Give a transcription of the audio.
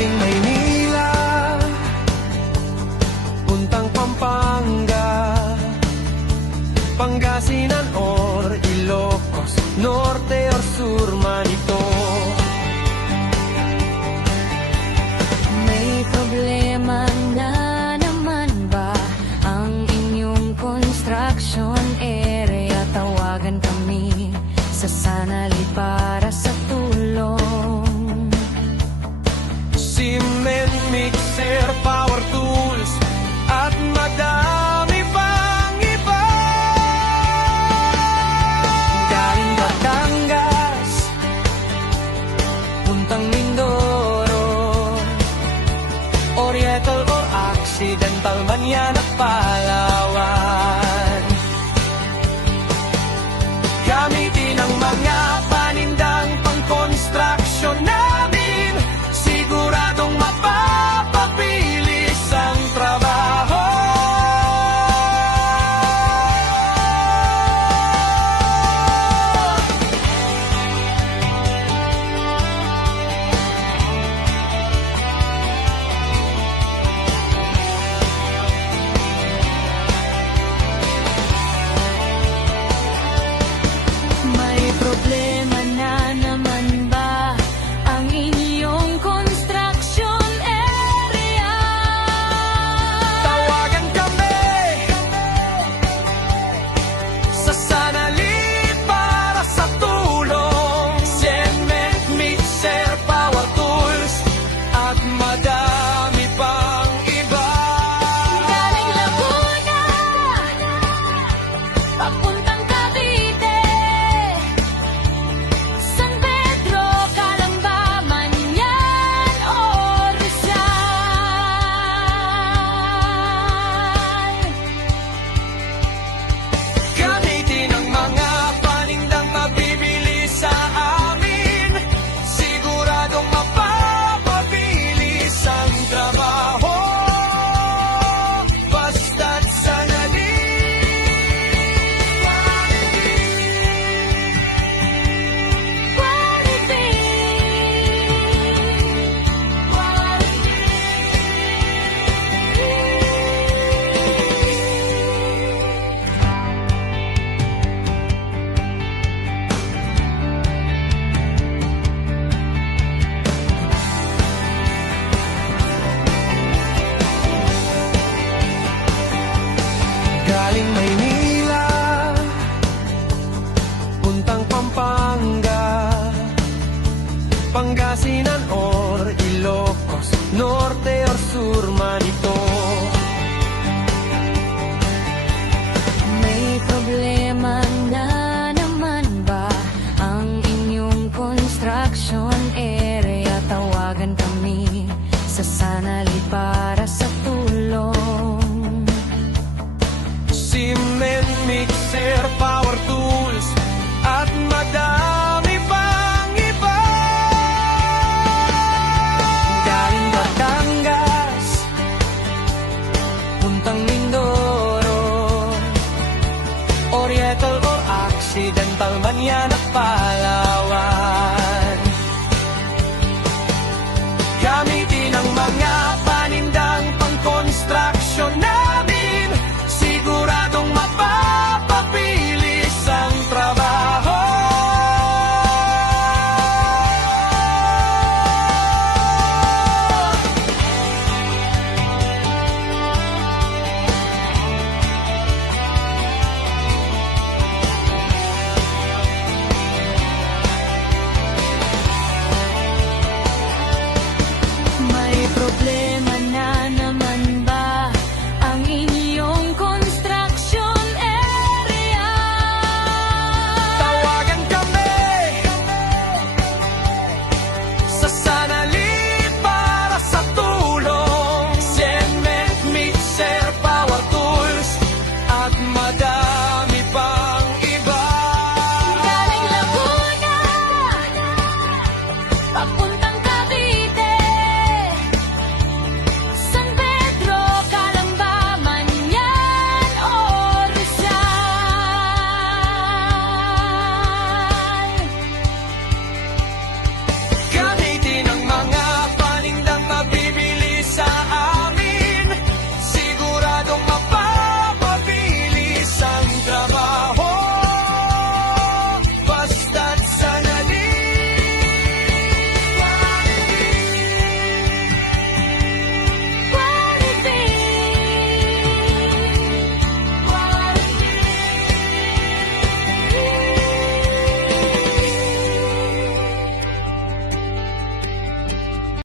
Galing Maynila, puntang Pampanga, Pangasinan or Ilocos, Norte or Sur man ito. May problema na naman ba ang inyong construction area? Tawagan kami sa Sanali para sa tulong. Cement mixer, power tools, at madami pang iba. Galing Batangas, puntang Mindoro, Oriental or Occidental man yan at Palawan. Gamitin ang mga panindang pang-construction namin, siguradong mapapabilis ang trabaho. May problema na naman ba ang inyong construction area? Tawagan kami sa Sanali para sa tulong. Cement mixer, power tools, at madami pang iba. Galing Laguna, papuntang Cavite, San Pedro, Calamba, Manian o Rizal. Gamitin ang mga panindang mabibili sa amin, siguradong mapapabilis ang trabaho. Basta't Sanali. Galing Maynila, puntang Pampanga, Pangasinan or Ilocos, Norte or Sur man ito. May problema na naman ba ang inyong construction area? Tawagan kami sa Sanali para sa tulong. Cement mixer, power tools, at madami pang iba. Galing Batangas, puntang Mindoro, Oriental or Occidental man yan at Palawan.